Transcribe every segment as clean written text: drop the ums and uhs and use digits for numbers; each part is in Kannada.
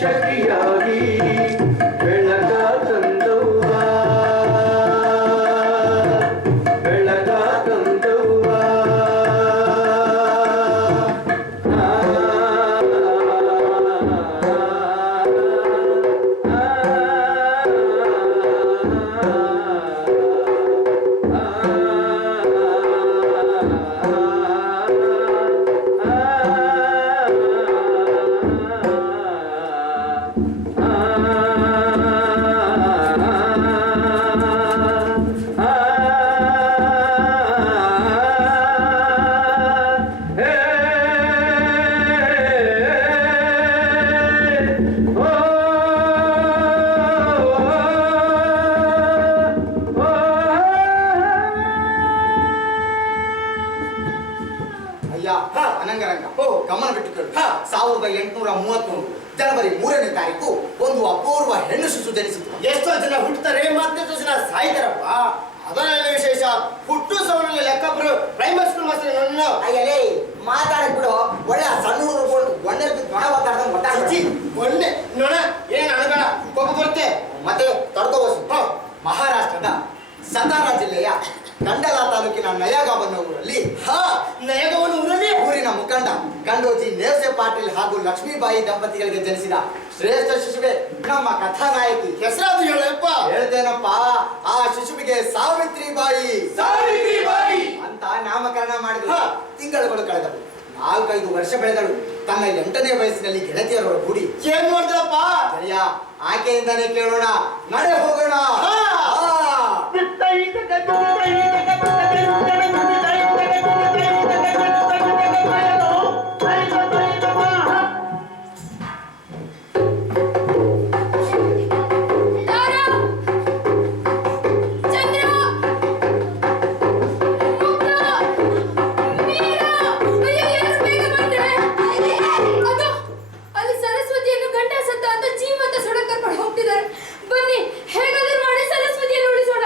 ಶಕ್ತಿಯಾಗಿ ಬೆಳಕ ತಂದವ್ವ ಬೆಳಕ ತಂದವ್ವ ಅನಂಗರಂಗ ಗಮನ ಬಿಟ್ಟುಕೊಳ್ಳು. 1833 ಜನವರಿ 3ನೇ ತಾರೀಕು ಒಂದು ಅಪೂರ್ವ ಹೆಣ್ಣು ಶಿಶು ಜನಿಸಿತು. ಎಷ್ಟೋ ಜನ ಹುಟ್ಟುತ್ತಾರೆ, ಮತ್ತೆಷ್ಟೋ ಜನ ಸಾಯ್ತಾರಪ್ಪ. ಅದರಲ್ಲಿ ವಿಶೇಷ ಹುಟ್ಟು ಸವನಲ್ಲಿ ಲೆಕ್ಕಬ್ರು ಪ್ರೈಮರಿ ಸ್ಕೂಲ್ ಮಾಸ್ಟರ್ ಅಯ್ಯಲೇ ಮಾತಾಡಕ್ ಬಿಡು. ಒಳ್ಳೆ ಸಣ್ಣ ಹುಡುಗರು ಒಳ್ಳೆ ನೊಣ ಒದ್ದಾಡ್ದಂಗೆ ಒಳ್ಳೆ ನೊಣ ಏನ್ ಅಣಬೇಡ, ಕೋಪ ಬರುತ್ತೆ. ಮತ್ತೆ ತಡ್ಕೋಬಹುದು. ಮಹಾರಾಷ್ಟ್ರದ ಸತಾರಾ ಜಿಲ್ಲೆಯ ಕಂಡಲಾ ತಾಲೂಕಿನ ನಯಗಾವನ್ನ ಊರಲ್ಲಿ ನಯಗವನ ಊರಲ್ಲಿ ಊರಿನ ಮುಖಂಡ ಕಂಡೋಜಿ ನೇವ್ಸೆ ಪಾಟೀಲ್ ಹಾಗೂ ಲಕ್ಷ್ಮೀಬಾಯಿ ದಂಪತಿಗಳಿಗೆ ಜನಿಸಿದ ಶ್ರೇಷ್ಠ ಶಿಶುವೆ ನಮ್ಮ ಕಥಾನಾಯಕಿ. ಹೆಸರಾದ್ರು ಹೇಳಪ್ಪ. ಹೇಳ್ತೇನಪ್ಪ. ಆ ಶಿಶುವಿಗೆ ಸಾವಿತ್ರಿಬಾಯಿ ಅಂತ ನಾಮಕರಣ ಮಾಡಿದ್ರು. ತಿಂಗಳುಗಳು ಕಳೆದವು. 4-5 ವರ್ಷ ಬೆಳೆದಳು. ತನ್ನ 8ನೇ ವಯಸ್ಸಿನಲ್ಲಿ ಗೆಳತಿಯರೊಳ ಕೂಡಿ ಏನ್ ಮಾಡಿದ್ರಪ್ಪ? ಗೆಳೆಯ ಆಕೆಯಿಂದಾನೇ ಕೇಳೋಣ, ನಡೆ ಹೋಗೋಣ. ಬನ್ನಿ, ಹೇಗಾದ್ರೂ ಮಾಡಿ ಸರಸ್ವತಿಯನ್ನು ಉಳಿಸೋಣ.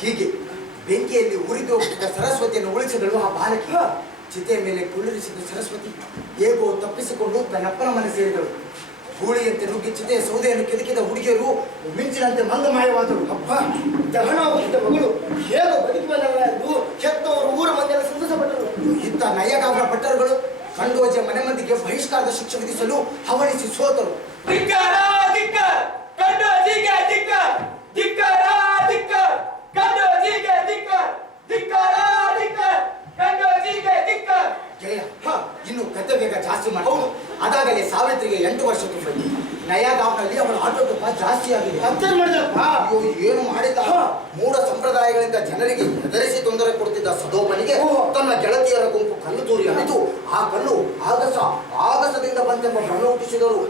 ಹೀಗೆ ಬೆಂಕಿಯಲ್ಲಿ ಉರಿದು ಸರಸ್ವತಿಯನ್ನು ಉಳಿಸಿದಳು ಆ ಬಾಲಕಿ. ಚಿತೆಯ ಮೇಲೆ ಕುಳ್ಳಿರಿಸಿದ ಸರಸ್ವತಿ ಹೇಗೋ ತಪ್ಪಿಸಿಕೊಂಡು ತನ್ನಪ್ಪನ ಮನೆ ಸೇರಿದಳು. ಗೂಳಿಯಂತೆ ನುಗ್ಗಿ ಚಿತೆಯ ಸೌದೆಯನ್ನು ಕೆದಕಿದ ಹುಡುಗಿಯರು ಮಿಂಚಿನಂತೆ ಮಂದಮಾಯವಾದಳು. ಅಪ್ಪ, ದಹನ ಹೋಗಿದ್ದ ಮಗಳು ಹೇಗೋ ಬದುಕಿ ಬಂದಲ್ಲ ಎಂದು ಹೆತ್ತವರು ಊರ ಮಂದಿಯನ್ನು ಸಂತೋಷಪಟ್ಟರು. ಇತ್ತ ನಯಗಾವರ ಭಟ್ಟರುಗಳು ಕಂಡೋಜೆ ಮನೆ ಮಂದಿಗೆ ಬಹಿಷ್ಕಾರದ ಶಿಕ್ಷೆ ವಿಧಿಸಲು ಹವಣಿಸಿ ಸೋತರು. ಇನ್ನು ಕತೆ ಬೇಗ ಜಾಸ್ತಿ ಮಾಡೋದು. ಅದಾಗಲೇ ಸಾವಿತ್ರಿಗೆ 8 ವರ್ಷ ತುಂಬಿತು. ನಯಾಗಾವ್ನಲ್ಲಿ ಅವಳ ಆಟೋಟೋಪ ಜಾಸ್ತಿ ಆಗಿದೆ. ಅಯ್ಯೋ, ಏನು ಮಾಡಿದ? ಮೂಢ ಸಂಪ್ರದಾಯಗಳಿಂದ ಜನರಿಗೆ ಹೆದರಿಸಿ ತೊಂದರೆ ಕೊಡ್ತಿದ್ದ ಸದೋಪನಿಗೆ ತನ್ನ ಗೆಳತಿಯರ ಗುಂಪು ಕಲ್ಲು ತೂರಿ ಅನಿತು. ಆ ಕಲ್ಲು ಆಗಸದಿಂದ ಬಂತೆಂಬ ಭ್ರಮ ಹುಟ್ಟಿಸಿದರು.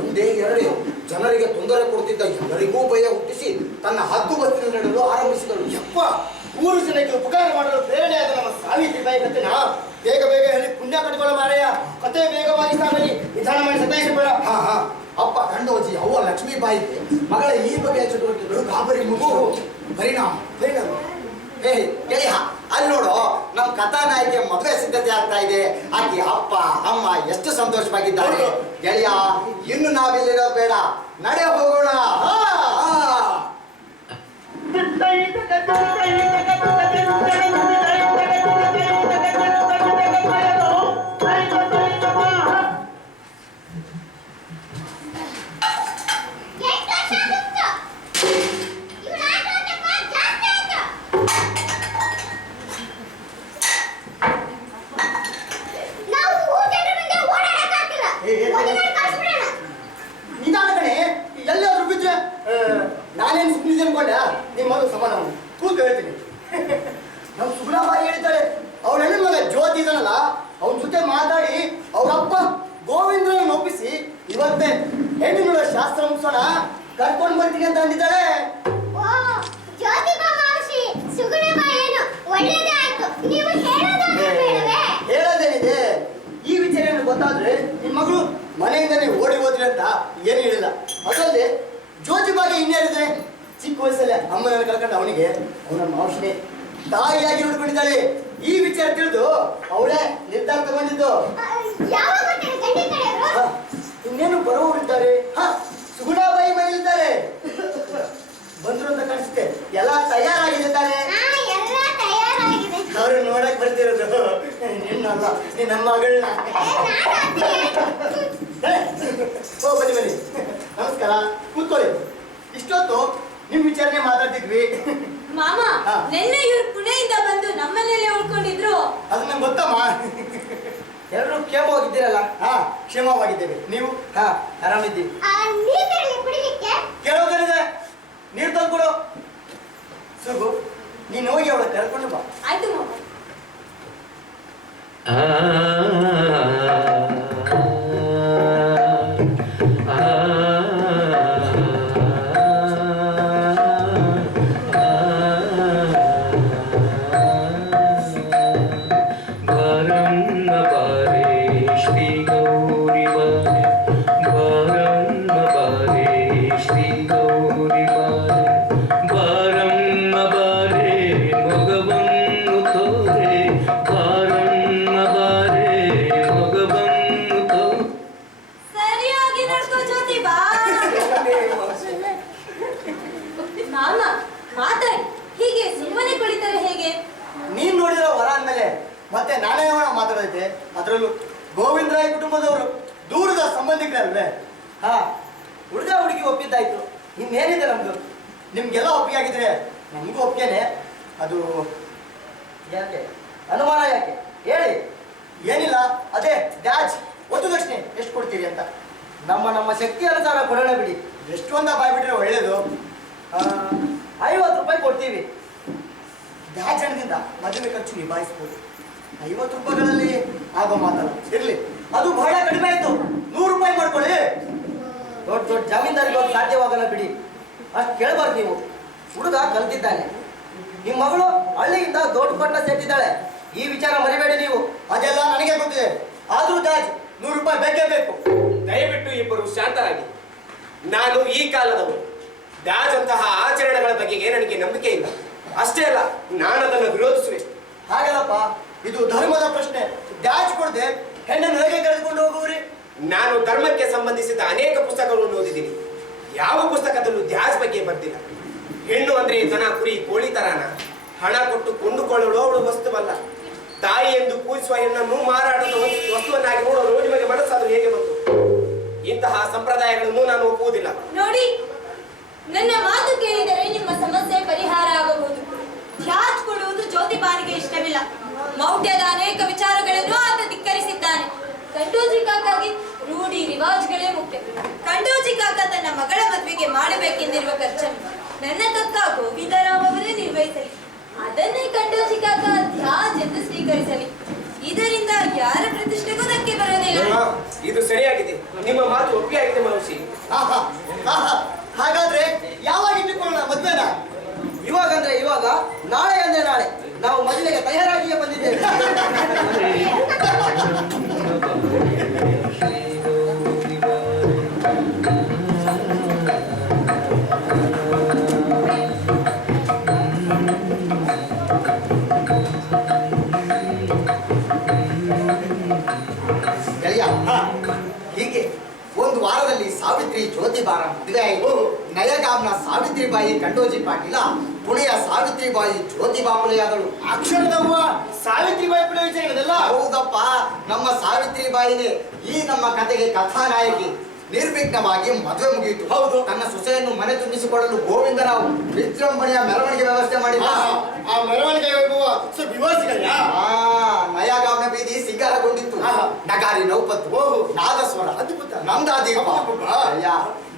ಒಂದೇ ಎರಡೇ ಜನರಿಗೆ ತೊಂದರೆ ಕೊಡ್ತಿದ್ದ ಎಲ್ಲರಿಗೂ ಭಯ ಹುಟ್ಟಿಸಿ ತನ್ನ ಹದ್ದು ಬಸ್ತಿನ ನಡೆಯಲು ಆರಂಭಿಸಿದಳು. ಯಪ್ಪ, 3 ಜನಕ್ಕೆ ಉಪಕಾರ ಮಾಡಲು ಪ್ರೇರಣೆಯಾದ ನಮ್ಮ ಸಾವಿತ್ರಿಬಾಯಿ ಕಥೆನ ಬೇಗ ಬೇಗ ಹೇಳಿ ಪುಣ್ಯ ಕಟ್ಟಿಕೊಳ್ಳ ಮಾರಯ್ಯ. ಕತೆ ವೇಗವಾಗಿ ಸಾಗಲಿ, ನಿಧಾನ ಮಾಡಿ ಸತಾಯಿಸಬೇಡ. ಅಪ್ಪ ಕಂಡೋಜಿ ಅವ್ವ ಲಕ್ಷ್ಮೀಬಾಯಿಗೆ ಮಗಳ ಈ ಬಗೆಯ ಚಟುವಟಿಕೆಗಳು ಗಾಬರಿ ಮುಗು. ಪರಿಣಾಮ ಗೆಳೆಯ ಅಲ್ಲಿ ನೋಡು, ನಮ್ ಕಥಾನಾಯಕಿಯ ಮದುವೆ ಸಿದ್ಧತೆ ಆಗ್ತಾ ಇದೆ. ಆಕೆ ಅಪ್ಪ ಅಮ್ಮ ಎಷ್ಟು ಸಂತೋಷವಾಗಿದ್ದಾರೆ. ಗೆಳೆಯ, ಇನ್ನು ನಾವಿಲ್ಲಿರೋದು ಬೇಡ, ನಡೆ ಹೋಗೋಣ. ನಿಧಾನ ಕಣೆ, ಎಲ್ಲಾದ್ರೂ ಬಿದ್ರೆ ನಾನೇನು ಸುಮ್ಮನೆ ಅನ್ಕೊಂಡೆ. ನಿಮ್ಮ ಮಗಳು ಸಮಾಧಾನ ಕೂತು ಹೇಳ್ತೀನಿ. ನಮ್ಮ ಸುಗುಣಾಬಾಯಿ ಹೇಳ್ತಾಳೆ, ಅವಳ ಹೆಣ್ಣಿನ ಮಗ ಜ್ಯೋತಿ ಇದನಲ್ಲ, ಅವನ ಜೊತೆ ಮಾತಾಡಿ ಅವ್ರಪ್ಪ ಗೋವಿಂದನ ಒಪ್ಪಿಸಿ ಇವತ್ತೇ ಹೆಣ್ಣಿನ ಶಾಸ್ತ್ರ ಮುಗಿಸೋಣ, ಕರ್ಕೊಂಡು ಬರ್ತೀನಿ ಅಂತ ಅಂದಿದ್ದಾಳೆ. ಹೇಳೋದೇನಿದೆ, ಈ ವಿಚಾರ ಗೊತ್ತಾದ್ರೆ ನಿನ್ ಮಗಳು ಮನೆಯಿಂದನೇ ಓಡಿ ಹೋದ್ರಿ ಅಂತ ಏನು ಹೇಳಿಲ್ಲ. ಅದಲ್ಲದೆ ಜ್ಯೋತಿ ಬಗ್ಗೆ ಇನ್ನೇನಿದೆ, ಚಿಕ್ಕ ವಯಸ್ಸಲ್ಲೇ ಅಮ್ಮನ ಕಳ್ಕೊಂಡು ಅವನಿಗೆ ಅವನ ಮಾವಶಿನೇ ತಾಯಿಯಾಗಿ ನೋಡ್ಕೊಂಡಿದ್ದಾಳೆ. ಈ ವಿಚಾರ ತಿಳಿದು ಅವಳೇ ನಿರ್ಧಾರ ತಗೊಂಡಿದ್ದು. ಇನ್ನೇನು ಬರೋರಿದ್ದಾರೆ. ಸುಗುಣಾಬಾಯಿ ಮನೆಯಿದ್ದಾರೆ, ಬಂದ್ರು ಅಂತ ಕಾಣಿಸುತ್ತೆ. ಎಲ್ಲ ತಯಾರಾಗಿದೆ ತಾನೆ? ಅವ್ರು ನೋಡಕ್ ಬರ್ತಿರೋದು ನಿನ್ನಲ್ಲ, ನಿನ್ನ ಮಗಳನ್ನ. ಓ ಬನ್ನಿ ಬನ್ನಿ, ನಮಸ್ಕಾರ, ಕೂತ್ಕೊಳ್ಳಿ. ಇಷ್ಟೊತ್ತು ನಿಮ್ ವಿಚಾರನೆ ಮಾತಾಡ್ತಿದ್ವಿ. ಮಾಮ, ನಿನ್ನೆ ಇವ್ರು ಪುಣೆಯಿಂದ ಬಂದು ನಮ್ಮನೇಲೆ ಉಳ್ಕೊಂಡಿದ್ರು. ಅದು ನಂಗೆ ಗೊತ್ತಮ್ಮ. ಎಲ್ಲರೂ ಕ್ಷೇಮವಾಗಿದ್ದೀರಲ್ಲ? ಕ್ಷೇಮವಾಗಿದ್ದೇವೆ. ನೀವು? ಆರಾಮಿದ್ದೀವಿ. ಕೇಳೋದೇನಿದೆ, ನೀರು ತಂದ್ಕೊಡು. ಸುಗು, ನೀನು ಹೋಗಿ ಅವಳ ಕರ್ಕೊಂಡು ಬಾ. ಆಯ್ತು ಮಾಮ. ಮಾಮ ಮಾತಾಡಿ, ಹೀಗೆ ಸುಮ್ಮನೆ ಕುಳಿತರೆ ಹೇಗೆ? ನೀನ್ ನೋಡಿರೋ ವರ ಅಂದ್ಮೇಲೆ ಮತ್ತೆ ನಾನೇ ಮಾತಾಡೈತೆ. ಅದರಲ್ಲೂ ಗೋವಿಂದರಾಯ್ ಕುಟುಂಬದವರು ದೂರದ ಸಂಬಂಧಿಕರಲ್ವೇ? ಹುಡುಗ ಹುಡುಗಿ ಒಪ್ಪಿದ್ದಾಯ್ತು, ಇನ್ನೇನಿದೆ ನಮ್ದು? ನಿಮ್ಗೆಲ್ಲ ಒಪ್ಪಿಗೆ ಆಗಿದ್ರೆ ನಮಗೂ ಒಪ್ಪಿಗೆನೆ. ಅದು ಯಾಕೆ ಅನುಮಾನ, ಯಾಕೆ ಹೇಳಿ? ಏನಿಲ್ಲ, ಅದೇ ಡ್ಯಾಚ್ ಒತ್ತು ದಕ್ಷಿಣೆ ಎಷ್ಟು ಕೊಡ್ತೀರಿ ಅಂತ. ನಮ್ಮ ಶಕ್ತಿ ಅನುಸಾರ ಕೊಡೋಣ ಬಿಡಿ. ಎಷ್ಟು ಅಂತ ಬಾಯ್ಬಿಟ್ರೆ ಒಳ್ಳೇದು. 50 ರೂಪಾಯಿ ಕೊಡ್ತೀವಿ. ಡ್ಯಾಚ್ ಹಣದಿಂದ ಮದುವೆ ಖರ್ಚು ನಿಭಾಯಿಸ್ಬೋದು. 50 ರೂಪಾಯಿಗಳಲ್ಲಿ ಆಗೋ ಮಾತಲ್ಲ. ಇರ್ಲಿ, ಅದು ಬಹಳ ಕಡಿಮೆ ಆಯ್ತು. 100 ರೂಪಾಯಿ ಮಾಡ್ಕೊಳ್ಳಿ. ದೊಡ್ಡ ದೊಡ್ಡ ಜಮೀನ್ದಾರಿಗೆ ಹೋಗಿ ಸಾಧ್ಯವಾಗಲ್ಲ ಬಿಡಿ. ಅಷ್ಟು ಕೇಳಬಾರ್ದು ನೀವು. ಹುಡುಗ ಕಲ್ತಿದ್ದಾನೆ, ನಿಮ್ಮ ಮಗಳು ಹಳ್ಳಿಯಿಂದ ದೊಡ್ಡ ಪಟ್ಟಣ ಸೇರ್ತಿದ್ದಾಳೆ. ಈ ವಿಚಾರ ಮರಿಬೇಡಿ ನೀವು. ಅದೆಲ್ಲ ನನಗೆ ಗೊತ್ತಿದೆ. ಆದ್ರೂ ಡ್ಯಾಚ್ 100 ರೂಪಾಯಿ ಬೇಕೇ ಬೇಕು. ದಯವಿಟ್ಟು ಇಬ್ಬರು ಶಾಂತರಾಗಿ. ನಾನು ಈ ಕಾಲದವರು. ಡ್ಯಾಜ್ ಅಂತಹ ಆಚರಣೆಗಳ ಬಗ್ಗೆ ನನಗೆ ನಂಬಿಕೆ ಇಲ್ಲ. ಅಷ್ಟೇ ಅಲ್ಲ, ನಾನು ಅದನ್ನು ವಿರೋಧಿಸುವೆ. ಹಾಗಲ್ಲಪ್ಪ, ಇದು ಧರ್ಮದ ಪ್ರಶ್ನೆ. ಡ್ಯಾಚ್ ಕೊಡದೆ ಹೆಣ್ಣನ್ನು ಹೇಗೆ ಕರೆದುಕೊಂಡು ಹೋಗುವ್ರಿ? ನಾನು ಧರ್ಮಕ್ಕೆ ಸಂಬಂಧಿಸಿದ ಅನೇಕ ಪುಸ್ತಕಗಳನ್ನು ಓದಿದ್ದೀನಿ. ಯಾವ ಪುಸ್ತಕದಲ್ಲೂ ಡ್ಯಾಜ್ ಬಗ್ಗೆ ಬರ್ತಿಲ್ಲ. ಹೆಣ್ಣು ಅಂದ್ರೆ ದನ ಕುರಿ ಕೋಳಿ ತರಾನ ಹಣ ಕೊಟ್ಟು ಕೊಂಡುಕೊಳ್ಳಲು ಅವಳು ವಸ್ತುವಲ್ಲ. ತಾಯಿ ಎಂದು ಪೂಜಿಸುವ ಹೆಣ್ಣನ್ನು ಮಾರಾಟದ ವಸ್ತುವನ್ನಾಗಿ ನೋಡಲು ನಿಮಗೆ ಮನಸ್ಸಾದರೂ ಹೇಗೆ ಬಂತು? ಇಂತಹ ಸಂಪ್ರದಾಯಗಳನ್ನು ನಾನು ಒಪ್ಪುವುದಿಲ್ಲ. ನೋಡಿ, ನನ್ನ ಮಾತು ಕೇಳಿದರೆ ನಿಮ್ಮ ಸಮಸ್ಯೆ ಪರಿಹಾರ ಆಗಬಹುದು. ಡ್ಯಾಚ್ ಕೊಡುವುದು ಜ್ಯೋತಿಬಾನಿಗೆ ಇಷ್ಟವಿಲ್ಲ. ಮೌಢ್ಯದ ಅನೇಕ ವಿಚಾರಗಳನ್ನು ಆತ ಧಿಕ್ಕರಿಸಿದ್ದಾನೆ. ಕಂಡೋಜಿ ಕಾಕಾಗಿ ರೂಢಿ ರಿವಾಜ್ಗಳೇ ಮುಖ್ಯ. ಕಂಡೋಜಿ ಕಾಕ ತನ್ನ ಮಗಳ ಮದುವೆಗೆ ಮಾಡಬೇಕೆಂದಿರುವ ಖರ್ಚನ್ನು ನನ್ನ ಕಕ್ಕ ಗೋವಿಂದರಾವ್ ಅವರೇ ನಿರ್ವಹಿಸಲಿ. ಅದನ್ನೇ ಕಂಡೋಜಿ ಕಾಕ ಡ್ಯಾಚ್ ಎಂದು ಸ್ವೀಕರಿಸಲಿ. ಇದರಿಂದ ಯಾರ ಪ್ರತಿಷ್ಠೆಗೂ ಧಕ್ಕೆ ಬರೋದಿಲ್ಲ. ಇದು ಸರಿಯಾಗಿದೆ. ನಿಮ್ಮ ಮಾತು ಒಪ್ಪಿಯಾಗಿದೆ ಮಹರ್ಷಿ. ಹಾಗಾದ್ರೆ ಯಾವಾಗ ಇಟ್ಟುಕೊಳ್ಳೋಣ ಮದ್ವೆನ? ಇವಾಗ ಅಂದ್ರೆ ಇವಾಗ, ನಾಳೆ ಅಂದ್ರೆ ನಾಳೆ. ನಾವು ಮದುವೆಗೆ ತಯಾರಾಗಿಯೇ ಬಂದಿದ್ದೇವೆ. ಗೆಳೆಯ, ಹೀಗೆ ಒಂದು ವಾರದಲ್ಲಿ ಕಾಲದಲ್ಲಿ ಸಾವಿತ್ರಿ ಜ್ಯೋತಿಬಾರ ಮದುವೆ ಆಯಿತು. ನಯಗಾಂನ ಸಾವಿತ್ರಿಬಾಯಿ ಕಂಡೋಜಿ ಪಾಟೀಲ ಪುಣೆಯ ಸಾವಿತ್ರಿಬಾಯಿ ಜ್ಯೋತಿಬಾಪುಲೆಯಾದಳು. ಅಕ್ಷರದವ್ವ ಸಾವಿತ್ರಿಬಾಯಿ ಪುಣೆ ವಿಚಾರದಲ್ಲ. ಹೌದಪ್ಪ, ನಮ್ಮ ಸಾವಿತ್ರಿಬಾಯಿನೇ ಈ ನಮ್ಮ ಕಥೆಗೆ ಕಥಾನಾಯಕಿ. ನಿರ್ವಿಘ್ನವಾಗಿ ಮದುವೆ ಮುಗಿಯಿತು. ಹೌದು. ತನ್ನ ಸೊಸೆಯನ್ನು ಮನೆ ತುಂಬಿಸಿಕೊಳ್ಳಲು ಗೋವಿಂದರಾವ್ ವಿಜೃಂಭಣೆಯ ಮೆರವಣಿಗೆ ವ್ಯವಸ್ಥೆ ಮಾಡಿದ. ಆ ಮೆರವಣಿಗೆ ವೈಭವ ಸ್ವಲ್ಪ ವಿವರಿಸಿದೆಯಾ? ನಯಗಾಂನ ಬೀದಿ ಸಿಂಗಾರಗೊಂಡಿತ್ತು. ನಗಾರಿ ನೌಪತ್ತು, ನಾದಸ್ವರ, ಅದ್ಭುತ. ನಂದಾದೀಪ, ಅಬ್ಬಬ್ಬಾ. ಅಯ್ಯ,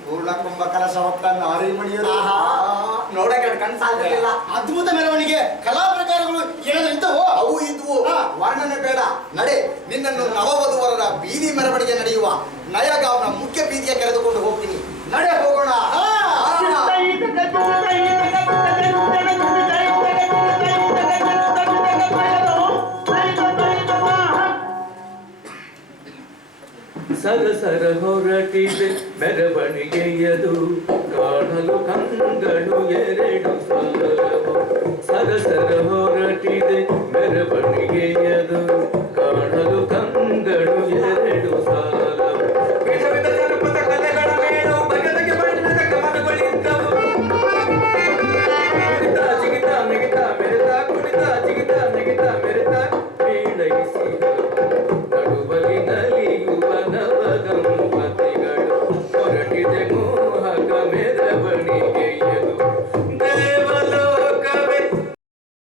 ಪೂರ್ಣ ಕುಂಭ ಕಲಶ ಹೊತ್ತ ನಾರಿಮಣಿಯರು ನೋಡಕ್ಕೆ ಕಣ್ ಸಾಧ್ಯವಿಲ್ಲ. ಅದ್ಭುತ ಮೆರವಣಿಗೆ. ಕಲಾ ಪ್ರಕಾರಗಳು ಏನಾದ್ರು ಇದ್ದವೋ? ಅವು ಇದ್ವು. ವರ್ಣನೆ ಬೇಡ, ನಡೆ. ನಿನ್ನನ್ನು ನವವಧುವರರ ಬೀದಿ ಮೆರವಣಿಗೆ ನಡೆಯುವ ನಯಗಾಂನ ಮುಖ್ಯ ಬೀದಿಗೆ ಕರೆದುಕೊಂಡು ಹೋಗ್ತೀನಿ. ನಡೆ, ಹೋಗೋಣ. ಸರಸರ ಹೊರಟಿದೆ ಮೆರವಣಿಗೆಯದು, ಕಾಣಲು ಕಂಗಳು ಎರಡು ಸಾಲವು. ಸರಸರ ಹೊರಟಿದೆ ಮೆರವಣಿಗೆಯದು,